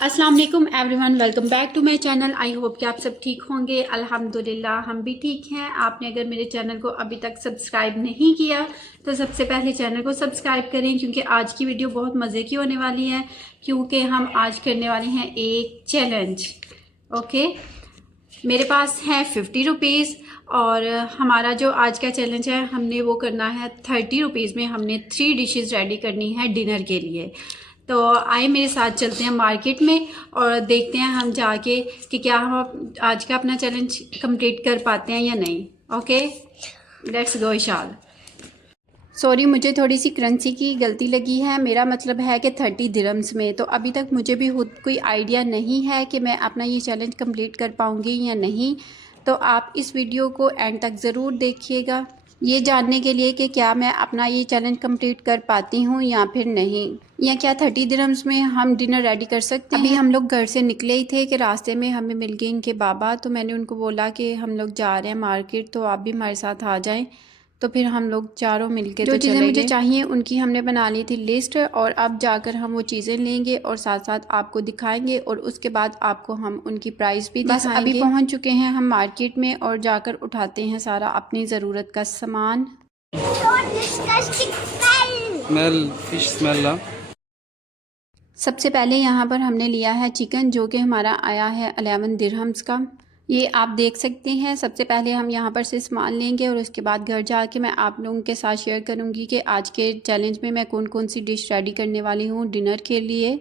अस्सलाम वालेकुम everyone, welcome back to my channel. I hope कि आप सब ठीक होंगे। अल्हम्दुलिल्लाह हम भी ठीक हैं। आपने अगर मेरे चैनल को अभी तक सब्सक्राइब नहीं किया तो सबसे पहले चैनल को सब्सक्राइब करें, क्योंकि आज की वीडियो बहुत मज़े की होने वाली है। क्योंकि हम आज करने वाले हैं एक चैलेंज। ओके, मेरे पास है 50 रुपीज़ और हमारा जो आज का चैलेंज है हमने वो करना है 30 रुपीज़ में। हमने 3 डिशेस रेडी करनी है डिनर के लिए। तो आए मेरे साथ चलते हैं मार्केट में और देखते हैं हम जाके कि क्या हम आज का अपना चैलेंज कंप्लीट कर पाते हैं या नहीं। Okay, let's go Ishal. Sorry, मुझे थोड़ी सी करेंसी की गलती लगी है। मेरा मतलब है कि 30 दिरहम्स में। तो अभी तक मुझे भी खुद कोई आइडिया नहीं है कि मैं अपना ये चैलेंज कंप्लीट कर पाऊँगी या नहीं। तो आप इस वीडियो को एंड तक ज़रूर देखिएगा, ये जानने के लिए कि क्या मैं अपना ये चैलेंज कंप्लीट कर पाती हूँ या फिर नहीं, या क्या 30 दिरहम्स में हम डिनर रेडी कर सकते हैं। अभी हम लोग घर से निकले ही थे कि रास्ते में हमें मिल गए इनके बाबा। तो मैंने उनको बोला कि हम लोग जा रहे हैं मार्केट, तो आप भी हमारे साथ आ जाएं। तो फिर हम लोग चारों मिलके जो चीज़ें मुझे चाहिए उनकी हमने बना ली थी लिस्ट, और अब जाकर हम वो चीज़ें लेंगे और साथ साथ आपको दिखाएंगे और उसके बाद आपको हम उनकी प्राइस भी दिखाएंगे। बस अभी पहुंच चुके हैं हम मार्केट में और जाकर उठाते हैं सारा अपनी ज़रूरत का सामान। स्मेल फिश स्मेल ला। सबसे पहले यहाँ पर हमने लिया है चिकन, जो कि हमारा आया है 11 दिरहम्स का। ये आप देख सकते हैं। सबसे पहले हम यहाँ पर से सामान लेंगे और उसके बाद घर जाके मैं आप लोगों के साथ शेयर करूँगी कि आज के चैलेंज में मैं कौन कौन सी डिश रेडी करने वाली हूँ डिनर के लिए।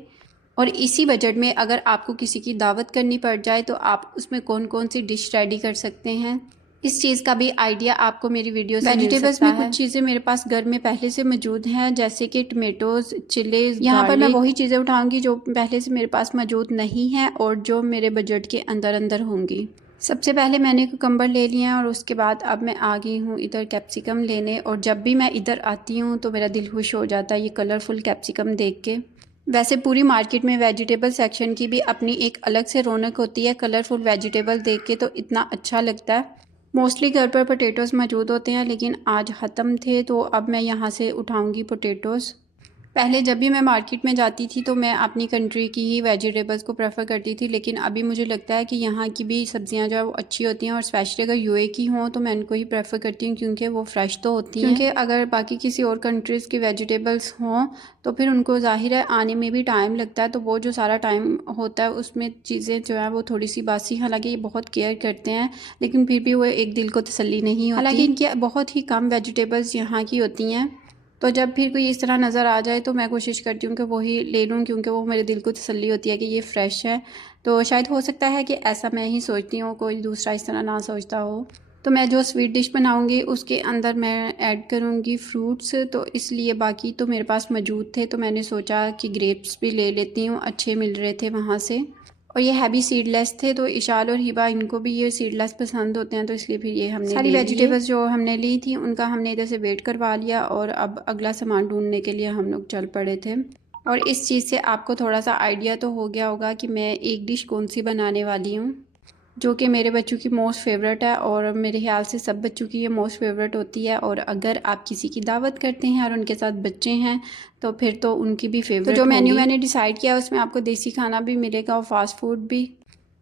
और इसी बजट में अगर आपको किसी की दावत करनी पड़ जाए तो आप उसमें कौन कौन सी डिश रेडी कर सकते हैं, इस चीज़ का भी आइडिया आपको मेरी वीडियो से मिल सकता है। वेजिटेबल्स में कुछ चीज़ें मेरे पास घर में पहले से मौजूद हैं, जैसे कि टमेटोज़, चिलीज़। यहाँ पर मैं वही चीज़ें उठाऊंगी जो पहले से मेरे पास मौजूद नहीं है और जो मेरे बजट के अंदर अंदर होंगी। सबसे पहले मैंने कुकम्बर ले लिया और उसके बाद अब मैं आ गई हूँ इधर कैप्सिकम लेने। और जब भी मैं इधर आती हूँ तो मेरा दिल खुश हो जाता है ये कलरफुल कैप्सिकम देख के। वैसे पूरी मार्केट में वेजिटेबल सेक्शन की भी अपनी एक अलग से रौनक होती है। कलरफुल वेजिटेबल देख के तो इतना अच्छा लगता है। मोस्टली घर पर पोटैटोज़ मौजूद होते हैं, लेकिन आज ख़त्म थे तो अब मैं यहाँ से उठाऊँगी पोटैटोज़। पहले जब भी मैं मार्केट में जाती थी तो मैं अपनी कंट्री की ही वेजिटेबल्स को प्रेफर करती थी, लेकिन अभी मुझे लगता है कि यहाँ की भी सब्जियाँ जो है वो अच्छी होती हैं, और स्पेशली अगर यूए की हों तो मैं उनको ही प्रेफर करती हूँ क्योंकि वो फ़्रेश तो होती हैं। क्योंकि अगर बाकी किसी और कंट्रीज़ की वेजिटेबल्स हों तो फिर उनको ज़ाहिर है आने में भी टाइम लगता है, तो वो जो सारा टाइम होता है उसमें चीज़ें जो है वो थोड़ी सी बासी, हालांकि ये बहुत केयर करते हैं लेकिन फिर भी वो एक दिल को तसल्ली नहीं होती। हालांकि इनकी बहुत ही कम वेजिटेबल्स यहाँ की होती हैं, तो जब फिर कोई इस तरह नज़र आ जाए तो मैं कोशिश करती हूँ कि वही ले लूँ, क्योंकि वो मेरे दिल को तसल्ली होती है कि ये फ़्रेश है। तो शायद हो सकता है कि ऐसा मैं ही सोचती हूँ, कोई दूसरा इस तरह ना सोचता हो। तो मैं जो स्वीट डिश बनाऊँगी उसके अंदर मैं ऐड करूँगी फ्रूट्स, तो इसलिए बाकी तो मेरे पास मौजूद थे तो मैंने सोचा कि ग्रेप्स भी ले लेती हूँ, अच्छे मिल रहे थे वहाँ से। और ये हैवी सीडलेस थे, तो इशाल और हिबा इनको भी ये सीडलेस पसंद होते हैं, तो इसलिए फिर ये हमने सारी वेजिटेबल्स जो हमने ली थी उनका हमने इधर से वेट करवा लिया और अब अगला सामान ढूंढने के लिए हम लोग चल पड़े थे। और इस चीज़ से आपको थोड़ा सा आइडिया तो हो गया होगा कि मैं एक डिश कौन सी बनाने वाली हूँ, जो कि मेरे बच्चों की मोस्ट फेवरेट है और मेरे ख्याल से सब बच्चों की ये मोस्ट फेवरेट होती है। और अगर आप किसी की दावत करते हैं और उनके साथ बच्चे हैं तो फिर तो उनकी भी फेवरेट। तो जो मेन्यू मैंने डिसाइड किया उसमें आपको देसी खाना भी मिलेगा और फास्ट फूड भी।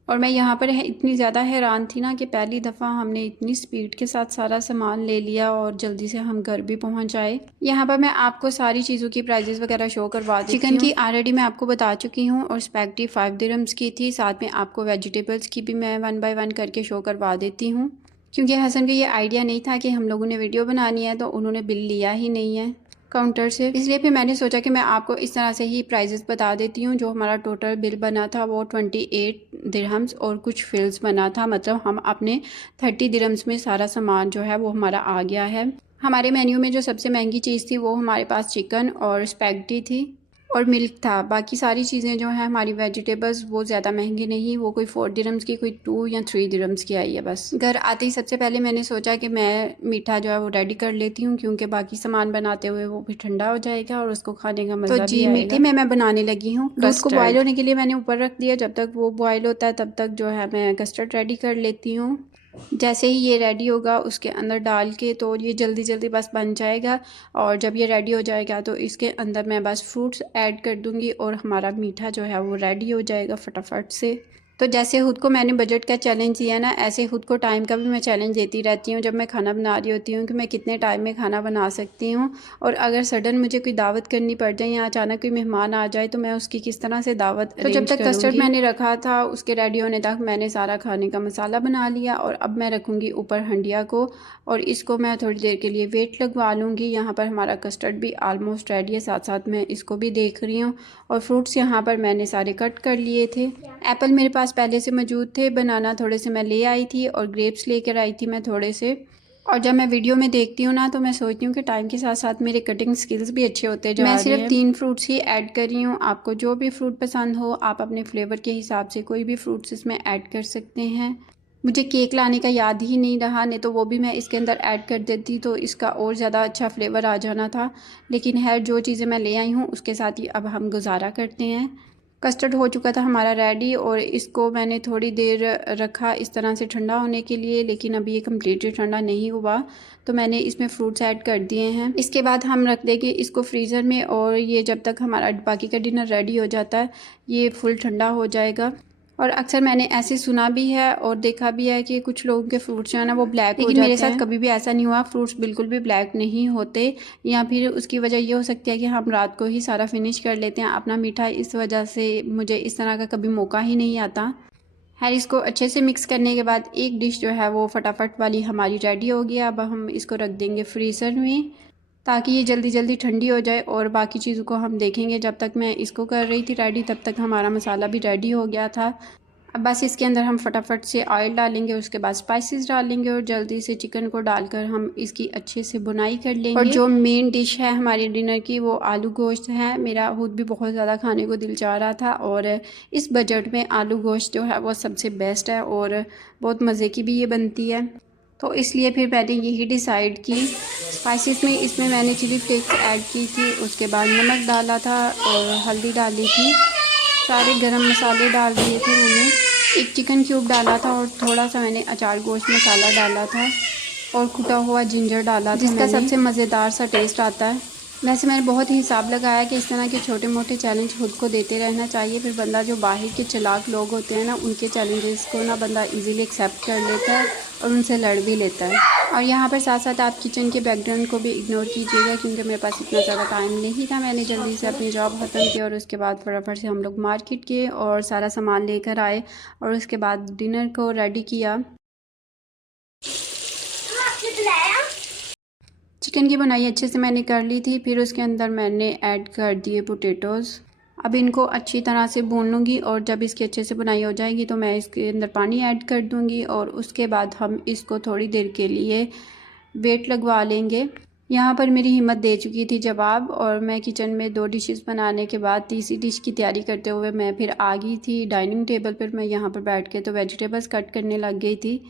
और मैं यहाँ पर इतनी ज़्यादा हैरान थी ना कि पहली दफ़ा हमने इतनी स्पीड के साथ सारा सामान ले लिया और जल्दी से हम घर भी पहुँच आए। यहाँ पर मैं आपको सारी चीज़ों की प्राइजेस वगैरह शो करवा देती हूँ। चिकन की ऑलरेडी मैं आपको बता चुकी हूँ और स्पैगेटी 5 दिरहम्स की थी। साथ में आपको वेजिटेबल्स की भी मैं 1 बाय 1 करके शो करवा देती हूँ, क्योंकि हसन को ये आइडिया नहीं था कि हम लोगों ने वीडियो बनानी है, तो उन्होंने बिल लिया ही नहीं है काउंटर से। इसलिए फिर मैंने सोचा कि मैं आपको इस तरह से ही प्राइजेस बता देती हूँ। जो हमारा टोटल बिल बना था वो 28 दिरहम्स और कुछ फिल्स बना था, मतलब हम अपने 30 दिरहम्स में सारा सामान जो है वो हमारा आ गया है। हमारे मेन्यू में जो सबसे महंगी चीज़ थी वो हमारे पास चिकन और स्पैगेटी थी और मिल्क था। बाकी सारी चीज़ें जो है हमारी वेजिटेबल्स वो ज़्यादा महंगी नहीं, वो कोई 4 दिरहम्स की, कोई 2 या 3 दिरहम्स की आई है बस। घर आते ही सबसे पहले मैंने सोचा कि मैं मीठा जो है वो रेडी कर लेती हूँ, क्योंकि बाकी सामान बनाते हुए वो भी ठंडा हो जाएगा और उसको खाने का मज़ा भी आएगा। तो जी मीठे में मैं बनाने लगी हूँ। दूध को बॉयल होने के लिए मैंने ऊपर रख दिया, जब तक वो बॉयल होता है तब तक जो है मैं कस्टर्ड रेडी कर लेती हूँ। जैसे ही ये रेडी होगा उसके अंदर डाल के तो ये जल्दी जल्दी बस बन जाएगा। और जब ये रेडी हो जाएगा तो इसके अंदर मैं बस फ्रूट्स ऐड कर दूँगी और हमारा मीठा जो है वो रेडी हो जाएगा फटाफट से। तो जैसे खुद को मैंने बजट का चैलेंज दिया ना, ऐसे खुद को टाइम का भी मैं चैलेंज देती रहती हूँ जब मैं खाना बना रही होती हूँ कि मैं कितने टाइम में खाना बना सकती हूँ। और अगर सडन मुझे कोई दावत करनी पड़ जाए या अचानक कोई मेहमान आ जाए तो मैं उसकी किस तरह से दावत तो जब तक कस्टर्ड मैंने रखा था उसके रेडी होने तक मैंने सारा खाने का मसाला बना लिया। और अब मैं रखूँगी ऊपर हंडिया को और इसको मैं थोड़ी देर के लिए वेट लगवा लूँगी। यहाँ पर हमारा कस्टर्ड भी आलमोस्ट रेडी है, साथ साथ मैं इसको भी देख रही हूँ। और फ्रूट्स यहाँ पर मैंने सारे कट कर लिए थे। एप्पल मेरे पास पहले से मौजूद थे, बनाना थोड़े से मैं ले आई थी और ग्रेप्स लेकर आई थी मैं थोड़े से। और जब मैं वीडियो में देखती हूँ ना तो मैं सोचती हूँ कि टाइम के साथ साथ मेरे कटिंग स्किल्स भी अच्छे होते जा रहे हैं। मैं सिर्फ 3 फ्रूट्स ही ऐड कर रही हूँ। आपको जो भी फ्रूट पसंद हो आप अपने फ्लेवर के हिसाब से कोई भी फ्रूट्स इसमें ऐड कर सकते हैं। मुझे केक लाने का याद ही नहीं रहा, नहीं तो वो भी मैं इसके अंदर ऐड कर देती तो इसका और ज़्यादा अच्छा फ्लेवर आ जाना था। लेकिन खैर जो चीज़ें मैं ले आई हूँ उसके साथ ही अब हम गुजारा करते हैं। कस्टर्ड हो चुका था हमारा रेडी और इसको मैंने थोड़ी देर रखा इस तरह से ठंडा होने के लिए, लेकिन अभी ये कम्प्लीटली ठंडा नहीं हुआ तो मैंने इसमें फ्रूट्स ऐड कर दिए हैं। इसके बाद हम रख देंगे इसको फ्रीज़र में और ये जब तक हमारा बाकी का डिनर रेडी हो जाता है ये फुल ठंडा हो जाएगा। और अक्सर मैंने ऐसे सुना भी है और देखा भी है कि कुछ लोगों के फ्रूट्स जो है ना वो ब्लैक हो जाते हैं, लेकिन मेरे साथ कभी भी ऐसा नहीं हुआ। फ्रूट्स बिल्कुल भी ब्लैक नहीं होते, या फिर उसकी वजह ये हो सकती है कि हम रात को ही सारा फिनिश कर लेते हैं अपना मीठा, इस वजह से मुझे इस तरह का कभी मौका ही नहीं आता। खैर इसको अच्छे से मिक्स करने के बाद एक डिश जो है वो फटाफट वाली हमारी रेडी हो गई। अब हम इसको रख देंगे फ्रीज़र में ताकि ये जल्दी जल्दी ठंडी हो जाए और बाकी चीज़ों को हम देखेंगे। जब तक मैं इसको कर रही थी रेडी तब तक हमारा मसाला भी रेडी हो गया था। अब बस इसके अंदर हम फटाफट से ऑयल डालेंगे, उसके बाद स्पाइसेस डालेंगे और जल्दी से चिकन को डालकर हम इसकी अच्छे से बुनाई कर लेंगे। और जो मेन डिश है हमारे डिनर की वो आलू गोश्त है। मेरा खुद भी बहुत ज़्यादा खाने को दिल चाह रहा था और इस बजट में आलू गोश्त जो है वो सबसे बेस्ट है और बहुत मज़े की भी ये बनती है। तो इसलिए फिर मैंने यही डिसाइड की। स्पाइसेस में इसमें मैंने चिली फ्लेक्स ऐड की थी, उसके बाद नमक डाला था और हल्दी डाली थी, सारे गरम मसाले डाल दिए थे मैंने, एक चिकन क्यूब डाला था और थोड़ा सा मैंने अचार गोश्त मसाला डाला था और कुटा हुआ जिंजर डाला था जिसका सबसे मज़ेदार सा टेस्ट आता है। वैसे मैंने बहुत ही हिसाब लगाया कि इस तरह के छोटे मोटे चैलेंज खुद को देते रहना चाहिए, फिर बंदा जो बाहर के चालाक लोग होते हैं ना उनके चैलेंजेस को ना बंदा इजीली एक्सेप्ट कर लेता है और उनसे लड़ भी लेता है। और यहाँ पर साथ साथ आप किचन के बैकग्राउंड को भी इग्नोर कीजिएगा क्योंकि मेरे पास इतना ज़्यादा टाइम नहीं था। मैंने जल्दी से अपनी जॉब ख़त्म की और उसके बाद फटाफट से हम लोग मार्केट गए और सारा सामान लेकर आए और उसके बाद डिनर को रेडी किया। चिकन की बुनाई अच्छे से मैंने कर ली थी, फिर उसके अंदर मैंने ऐड कर दिए पोटैटोज़। अब इनको अच्छी तरह से भून लूँगी और जब इसकी अच्छे से बुनाई हो जाएगी तो मैं इसके अंदर पानी ऐड कर दूँगी और उसके बाद हम इसको थोड़ी देर के लिए वेट लगवा लेंगे। यहाँ पर मेरी हिम्मत दे चुकी थी जवाब और मैं किचन में 2 डिशेस बनाने के बाद तीसरी डिश की तैयारी करते हुए मैं फिर आ गई थी डाइनिंग टेबल पर। मैं यहाँ पर बैठ के तो वेजिटेबल्स कट करने लग गई थी।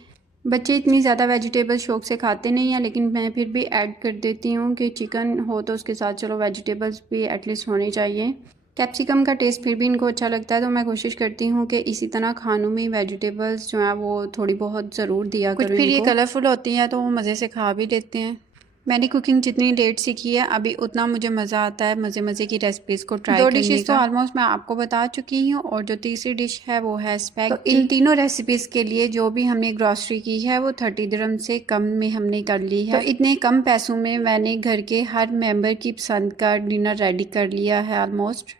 बच्चे इतनी ज़्यादा वेजिटेबल शौक से खाते नहीं हैं, लेकिन मैं फिर भी ऐड कर देती हूँ कि चिकन हो तो उसके साथ चलो वेजिटेबल्स भी एटलीस्ट होने चाहिए। कैप्सिकम का टेस्ट फिर भी इनको अच्छा लगता है तो मैं कोशिश करती हूँ कि इसी तरह खानों में वेजिटेबल्स जो हैं वो थोड़ी बहुत ज़रूर दिया करूँ। फिर ये कलरफुल होती हैं तो वो मज़े से खा भी लेते हैं। मैंने कुकिंग जितनी लेट सीखी है अभी उतना मुझे मज़ा आता है मज़े की रेसिपीज़ को ट्राई करने का। 2 डिशेस तो ऑलमोस्ट मैं आपको बता चुकी हूँ और जो तीसरी डिश है वो है स्पैगेटी। तो इन तीनों रेसिपीज़ के लिए जो भी हमने ग्रॉसरी की है वो 30 दिरहम से कम में हमने कर ली है। तो इतने कम पैसों में मैंने घर के हर मेम्बर की पसंद का डिनर रेडी कर लिया है ऑलमोस्ट।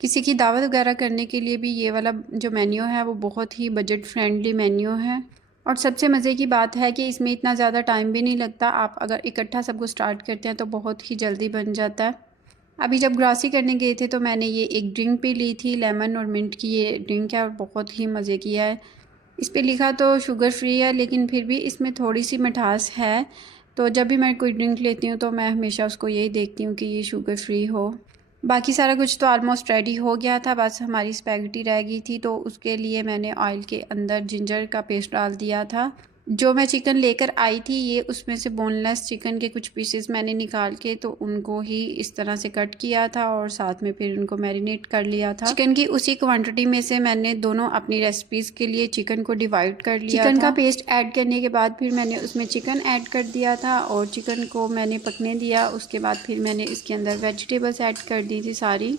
किसी की दावत वगैरह करने के लिए भी ये वाला जो मेन्यू है वो बहुत ही बजट फ्रेंडली मेन्यू है। और सबसे मज़े की बात है कि इसमें इतना ज़्यादा टाइम भी नहीं लगता। आप अगर इकट्ठा सब कुछ स्टार्ट करते हैं तो बहुत ही जल्दी बन जाता है। अभी जब ग्रॉसरी करने गए थे तो मैंने ये एक ड्रिंक भी ली थी, लेमन और मिंट की ये ड्रिंक है और बहुत ही मज़े की है। इस पे लिखा तो शुगर फ्री है लेकिन फिर भी इसमें थोड़ी सी मिठास है। तो जब भी मैं कोई ड्रिंक लेती हूँ तो मैं हमेशा उसको यही देखती हूँ कि ये शुगर फ्री हो। बाकी सारा कुछ तो ऑलमोस्ट रेडी हो गया था, बस हमारी स्पैगेटी रह गई थी तो उसके लिए मैंने ऑयल के अंदर जिंजर का पेस्ट डाल दिया था। जो मैं चिकन लेकर आई थी ये उसमें से बोनलेस चिकन के कुछ पीसेस मैंने निकाल के तो उनको ही इस तरह से कट किया था और साथ में फिर उनको मैरिनेट कर लिया था। चिकन की उसी क्वांटिटी में से मैंने दोनों अपनी रेसिपीज़ के लिए चिकन को डिवाइड कर लिया। चिकन का पेस्ट ऐड करने के बाद फिर मैंने उसमें चिकन ऐड कर दिया था और चिकन को मैंने पकने दिया। उसके बाद फिर मैंने इसके अंदर वेजिटेबल्स ऐड कर दी थी सारी।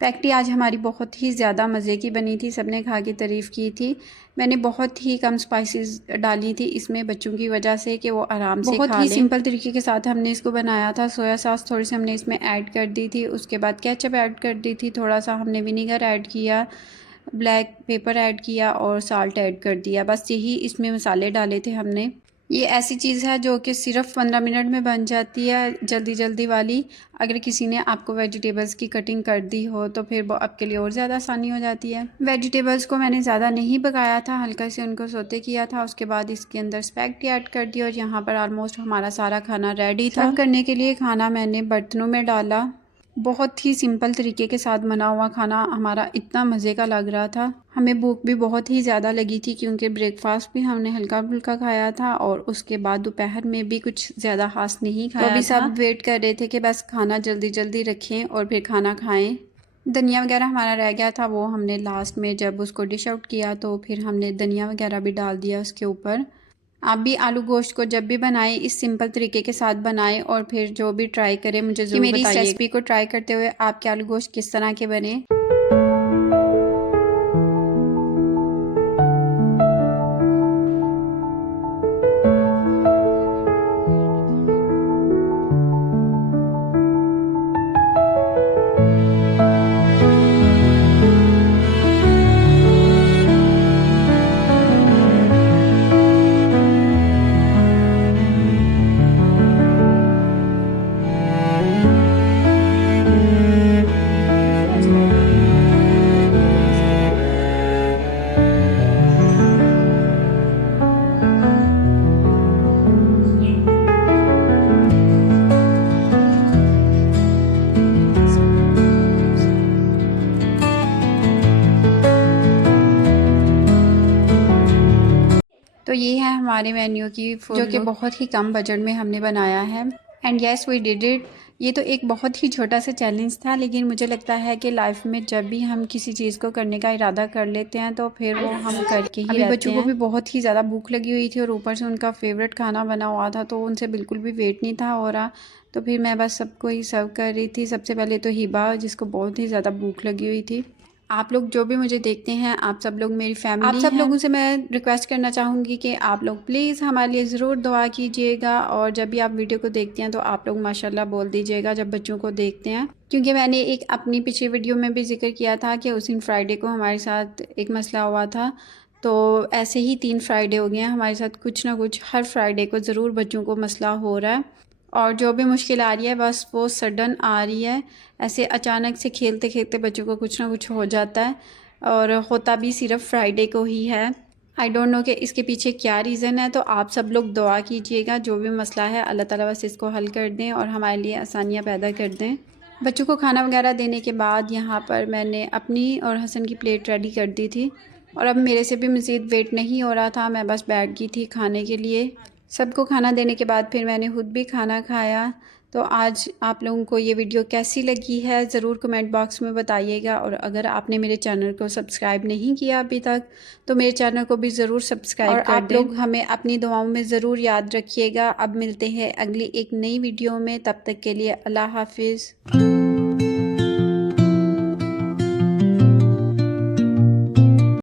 पैक्टी आज हमारी बहुत ही ज़्यादा मज़े की बनी थी, सबने खा के तारीफ़ की थी। मैंने बहुत ही कम स्पाइसेस डाली थी इसमें बच्चों की वजह से कि वो आराम से खा लें। बहुत ही सिंपल तरीके के साथ हमने इसको बनाया था। सोया सॉस थोड़ी सी हमने इसमें ऐड कर दी थी, उसके बाद केचप ऐड कर दी थी, थोड़ा सा हमने विनीगर ऐड किया, ब्लैक पेपर ऐड किया और साल्ट ऐड कर दिया। बस यही इसमें मसाले डाले थे हमने। ये ऐसी चीज़ है जो कि सिर्फ 15 मिनट में बन जाती है, जल्दी जल्दी वाली। अगर किसी ने आपको वेजिटेबल्स की कटिंग कर दी हो तो फिर वो आपके लिए और ज़्यादा आसानी हो जाती है। वेजिटेबल्स को मैंने ज़्यादा नहीं पकाया था, हल्का से उनको सोते किया था। उसके बाद इसके अंदर स्पैगेटी ऐड कर दी और यहाँ पर ऑलमोस्ट हमारा सारा खाना रेडी था। सर्व करने के लिए खाना मैंने बर्तनों में डाला। बहुत ही सिंपल तरीके के साथ बना हुआ खाना हमारा इतना मज़े का लग रहा था। हमें भूख भी बहुत ही ज़्यादा लगी थी क्योंकि ब्रेकफास्ट भी हमने हल्का फुल्का खाया था और उसके बाद दोपहर में भी कुछ ज़्यादा खास नहीं खाया। तो अभी सब वेट कर रहे थे कि बस खाना जल्दी जल्दी रखें और फिर खाना खाएं। धनिया वगैरह हमारा रह गया था, वो हमने लास्ट में जब उसको डिश आउट किया तो फिर हमने धनिया वगैरह भी डाल दिया उसके ऊपर। आप भी आलू गोश्त को जब भी बनाएं इस सिंपल तरीके के साथ बनाएं और फिर जो भी ट्राई करें मुझे ज़रूर बताइए। मेरी रेसिपी को ट्राई करते हुए आपके आलू गोश्त किस तरह के बने। तो ये है हमारे मेन्यू की फूड जो कि बहुत ही कम बजट में हमने बनाया है। And yes we did it. ये तो एक बहुत ही छोटा सा चैलेंज था, लेकिन मुझे लगता है कि लाइफ में जब भी हम किसी चीज़ को करने का इरादा कर लेते हैं तो फिर वो हम करके ही रहते हैं। बच्चों को भी बहुत ही ज़्यादा भूख लगी हुई थी और ऊपर से उनका फेवरेट खाना बना हुआ था तो उनसे बिल्कुल भी वेट नहीं था हो रहा। तो फिर मैं बस सबको ही सर्व कर रही थी। सबसे पहले तो हिबा, जिसको बहुत ही ज़्यादा भूख लगी हुई थी। आप लोग जो भी मुझे देखते हैं, आप सब लोग मेरी फैमिली हैं। आप सब लोगों से मैं रिक्वेस्ट करना चाहूँगी कि आप लोग प्लीज़ हमारे लिए ज़रूर दुआ कीजिएगा और जब भी आप वीडियो को देखते हैं तो आप लोग माशाल्लाह बोल दीजिएगा जब बच्चों को देखते हैं। क्योंकि मैंने एक अपनी पिछली वीडियो में भी जिक्र किया था कि उस दिन फ्राइडे को हमारे साथ एक मसला हुआ था। तो ऐसे ही 3 फ्राइडे हो गए हैं हमारे साथ, कुछ ना कुछ हर फ्राइडे को ज़रूर बच्चों को मसला हो रहा है। और जो भी मुश्किल आ रही है बस वो सडन आ रही है। ऐसे अचानक से खेलते खेलते बच्चों को कुछ ना कुछ हो जाता है और होता भी सिर्फ फ्राइडे को ही है। आई डोंट नो कि इसके पीछे क्या रीज़न है। तो आप सब लोग दुआ कीजिएगा, जो भी मसला है अल्लाह ताला बस इसको हल कर दें और हमारे लिए आसानियाँ पैदा कर दें। बच्चों को खाना वगैरह देने के बाद यहाँ पर मैंने अपनी और हसन की प्लेट रेडी कर दी थी और अब मेरे से भी मज़ीद वेट नहीं हो रहा था, मैं बस बैठ गई थी खाने के लिए। सबको खाना देने के बाद फिर मैंने खुद भी खाना खाया। तो आज आप लोगों को ये वीडियो कैसी लगी है ज़रूर कमेंट बॉक्स में बताइएगा और अगर आपने मेरे चैनल को सब्सक्राइब नहीं किया अभी तक तो मेरे चैनल को भी ज़रूर सब्सक्राइब कर दें। आप लोग हमें अपनी दुआओं में ज़रूर याद रखिएगा। अब मिलते हैं अगली एक नई वीडियो में, तब तक के लिए अल्लाह हाफिज़।